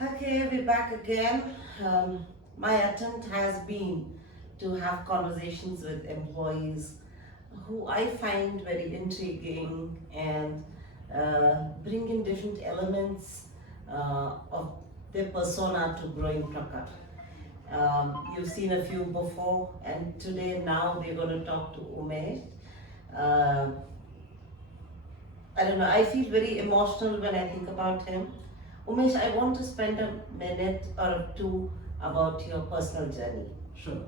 Okay, we're back again. My attempt has been to have conversations with employees who I find very intriguing and bring in different elements of their persona to growing Prakat. You've seen a few before, and today now we're going to talk to Umesh. Uh, I don't know, I feel very emotional when I think about him. Umesh, I want to spend a minute or two about your personal journey. Sure.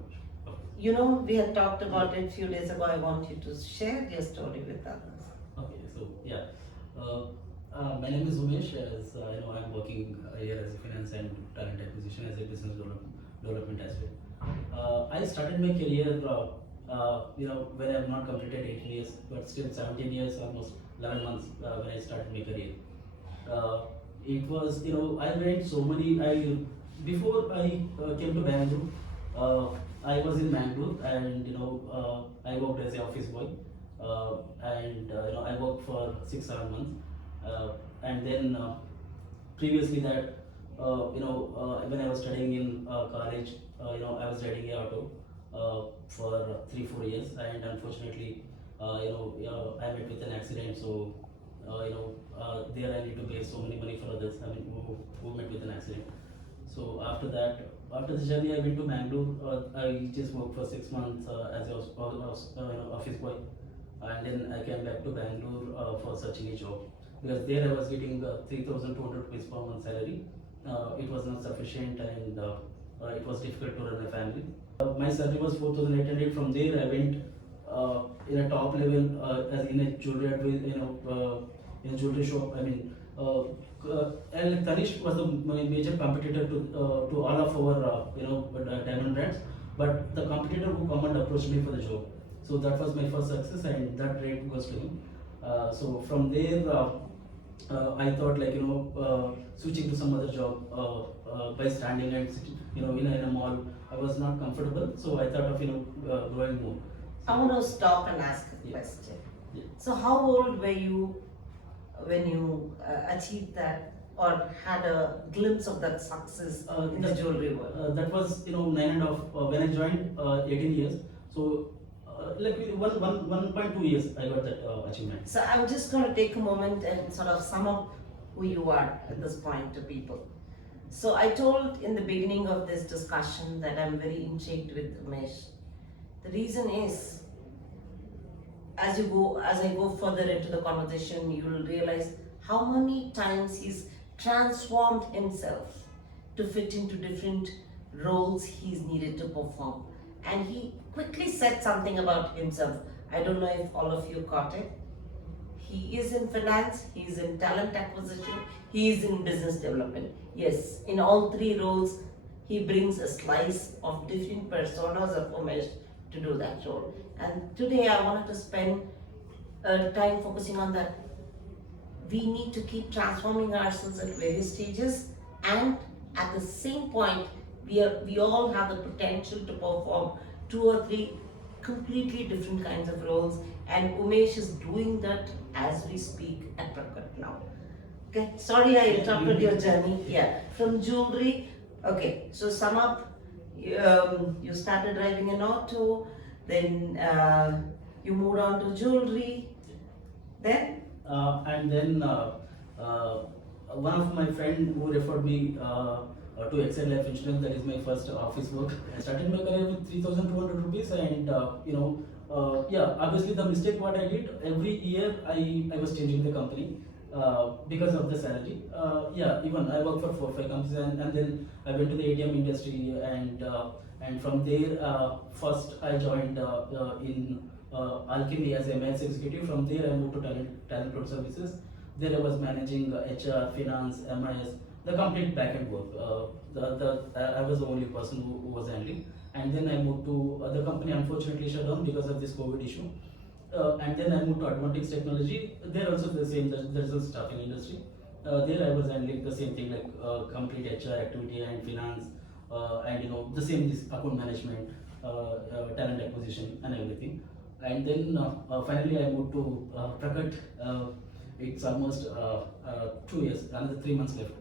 You know, we had talked about it a few days ago. I want you to share your story with others. Okay, so yeah, my name is Umesh. As I'm working here as a finance and talent acquisition as a business development as well. I started my career, when I've not completed 18 years, but still 17 years, almost 11 months when I started my career. Uh, it was, I went so many. Before I came to Bangalore, uh, I was in Bangalore, and I worked as an office boy, and I worked for 6 7 months, and then previously that, when I was studying in college, I was riding a auto for 3 4 years, and unfortunately, I met with an accident. So, there I need to pay so many money for others. I mean, who met with an accident. So after that, after the journey, I went to Bangalore. I just worked for 6 months as a office boy, and then I came back to Bangalore for searching a job, because there I was getting 3,200 rupees per month salary. It was not sufficient, and it was difficult to run a family. My salary was 4,800. From there, I went in a top level as in a jewelry in a jewelry shop. I mean. And Tanishq was the major competitor to all of our diamond brands, but the competitor who come and approached me for the job. So that was my first success, and that rate goes to him. So from there, I thought, like, switching to some other job by standing and sitting, in a mall. I was not comfortable, so I thought of growing more. I want to stop and ask a Yeah. question. Yeah. So, how old were you when you achieved that or had a glimpse of that success in the jewelry world? That was 9.5 when I joined, 18 years. So like 1.2 years I got that achievement. So, I'm just going to take a moment and sort of sum up who you are at this point to people. So, I told in the beginning of this discussion that I'm very intrigued with Umesh. The reason is, as I go further into the conversation, you will realize how many times he's transformed himself to fit into different roles he's needed to perform. And he quickly said something about himself. I don't know if all of you caught it. He is in finance, he is in talent acquisition, he is in business development. Yes, in all three roles, he brings a slice of different personas of Umesh to do that role. And today I wanted to spend time focusing on that. We need to keep transforming ourselves at various stages, and at the same point, we all have the potential to perform two or three completely different kinds of roles, and Umesh is doing that as we speak at Prakat now. Okay, sorry I interrupted your journey. Yeah, from jewelry. Okay, so sum up. You started driving an auto, then you moved on to jewelry, then and then one of my friend who referred me to Excel Life Insurance. That is my first office work. I started my career with 3,200 rupees, and yeah, obviously the mistake what I did, every year I was changing the company because of the salary. Yeah, even I worked for 4 5 companies, and then I went to the ATM industry, and from there, first I joined in Alchemy as a maths executive. From there, I moved to talent cloud services. There I was managing HR, finance, MIS, the complete back-end work. I was the only person who was handling. And then I moved to the company. Unfortunately, shut down because of this COVID issue. And then I moved to Advantage Technology. There also the same. There's a staffing industry. There I was handling the same thing, like complete HR activity and finance, and the same, this account management, talent acquisition, and everything. And then finally I moved to Prakat. It's almost 2 years, another 3 months left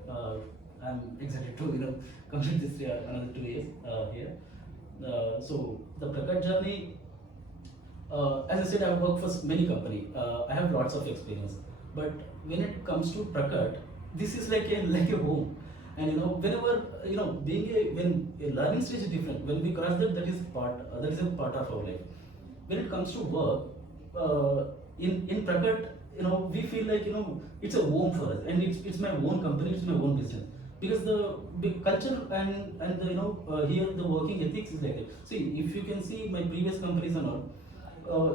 I'm excited to complete this another 2 years here. So the Prakat journey, as I said, I've worked for many companies. I have lots of experience. But when it comes to Prakat, this is like a home. And whenever being when a learning stage is different. When we cross that, that is a part of our life. When it comes to work, in Prakat, we feel like it's a home for us, and it's my own company, it's my own business, because the big culture and the, here the working ethics is like that. See, if you can see my previous companies and all,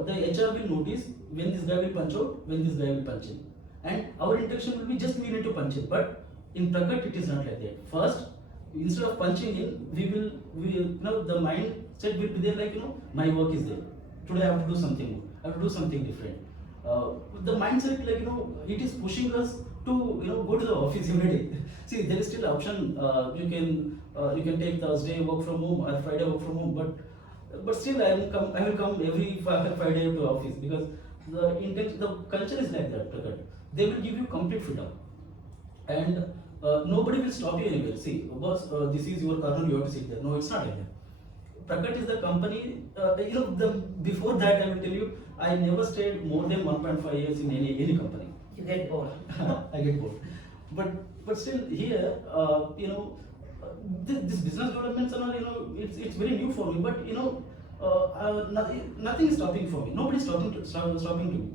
the HR will notice when this guy will punch out, when this guy will punch in, and our intention will be just we need to punch in. But in Prakat, it is not like that. First, instead of punching in, the mindset will be there like my work is there. Today I have to do something more. I have to do something different. The mindset like it is pushing us to go to the office every day. See, there is still option. You can take Thursday work from home or Friday work from home, but still I will come every Friday to office, because the culture is like that. Prakat. They will give you complete freedom, and nobody will stop you anywhere. See, boss, this is your corner, you have to sit there. No, it's not like that. Prakat is the company, before that I will tell you, I never stayed more than 1.5 years in any company. You get bored. I get bored. But still here, this business developments and all, it's very new for me. But nothing is stopping for me. Nobody is stopping to me.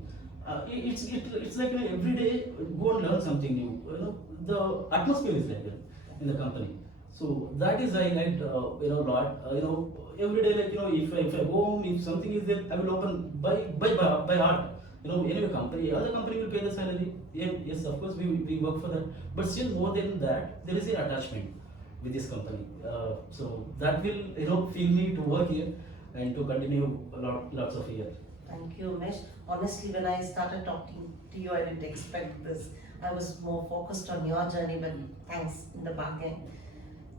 It's like every day go and learn something new. The atmosphere is like that in the company. So that is I liked lot. Every day, like if I go home, if something is there, I will open by heart. Anyway, other company will pay the salary. Yeah, yes, of course we work for that. But still more than that, there is an attachment with this company. So that will feel me to work here and to continue lots of years. Thank you, Umesh. Honestly, when I started talking to you, I didn't expect this. I was more focused on your journey, but thanks in the bargain.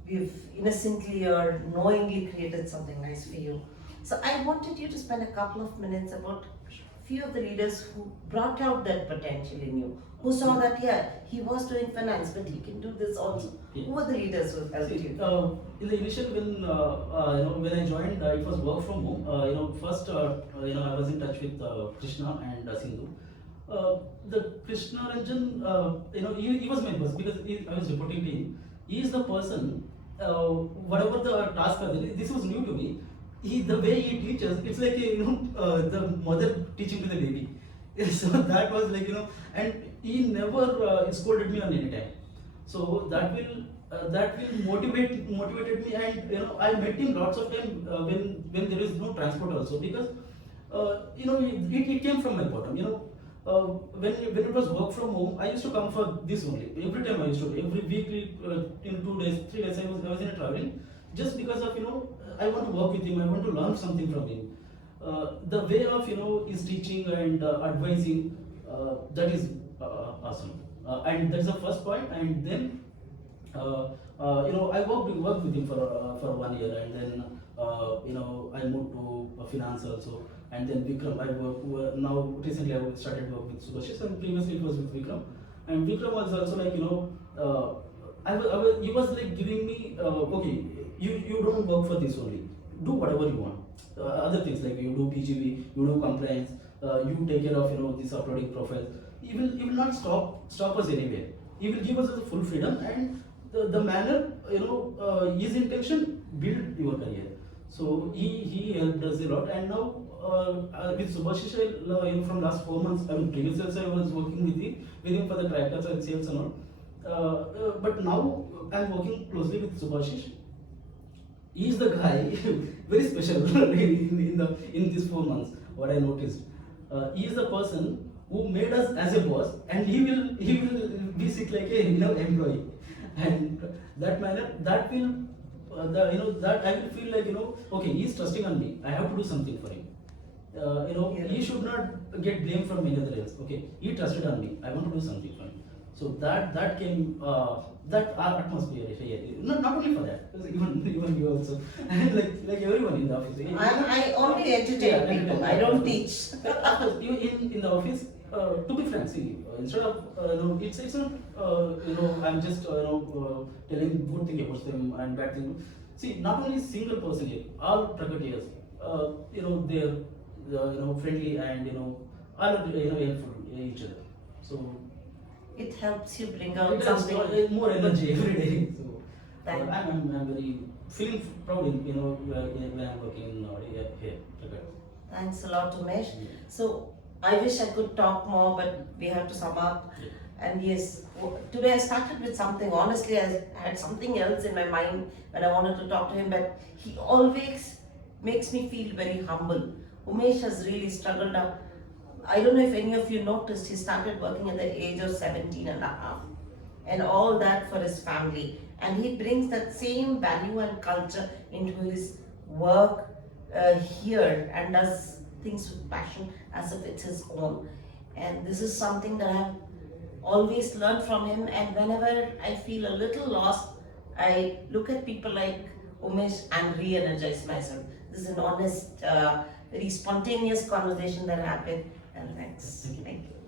We've innocently or knowingly created something nice for you. So I wanted you to spend a couple of minutes about few of the leaders who brought out that potential in you, who saw that he was doing finance, but he can do this also. Yeah. Who were the leaders who helped you? In the initial when I joined, it was work from home. First I was in touch with Krishna and Sindhu. The Krishna Ranjan, he was my boss, because I was reporting to him. He is the person. Whatever the task are there, this was new to me. The way he teaches, it's like the mother teaching to the baby. So that was like and he never scolded me on any time. So that will motivated me, and I met him lots of time when there is no transport also, because it came from my bottom. When it was work from home, I used to come for this only. Every time I used to, every weekly, in 2 days, 3 days, I was in a traveling, just because of I want to work with him. I want to learn something from him. The way of his teaching and advising, that is awesome. And that's the first point. And then I worked with him for 1 year, and then I moved to finance also. And then Vikram, now recently I started work with Subhashis, and previously it was with Vikram. And Vikram was also like he was like giving me okay, you don't work for this only, do whatever you want. Other things like you do PGV, you do compliance, you take care of this uploading profiles. He will not stop us anywhere. He will give us the full freedom, and the manner his intention build your career. So he helped us a lot. And now with Subhashish, from last 4 months, previously also I was working with him for the trackers and sales and all. But now I'm working closely with Subhashish. He is the guy very special in these 4 months. What I noticed, he is the person who made us as a boss, and he will be sick like a employee, and that manner that will that I will feel like okay, he is trusting on me. I have to do something for him. He should not get blamed from another else. Okay, he trusted on me. I want to do something for him. So that came that our atmosphere. Not only for that, even you also, and like everyone in the office. I only entertain people. I don't teach. You in the office, to be frank, see, instead of it's not I'm just telling good thing about them and bad thing. See, not only single person here, all Prakatiyas, they're friendly and all are helpful to each other. So It helps you bring out it has something. more energy every day. So Thank I'm very feeling proud in when I'm working here. Prakat. Thanks a lot, Umesh. Yeah. So I wish I could talk more, but we have to sum up. Yeah. And yes, today I started with something. Honestly, I had something else in my mind when I wanted to talk to him, but he always makes me feel very humble. Umesh has really struggled up. I don't know if any of you noticed, he started working at the age of 17 and a half, and all that for his family. And he brings that same value and culture into his work here and does things with passion as if it's his own. And this is something that I've always learned from him. And whenever I feel a little lost, I look at people like Umesh and re-energize myself. This is an honest, very spontaneous conversation that happened. And thanks. Thank you. Thank you.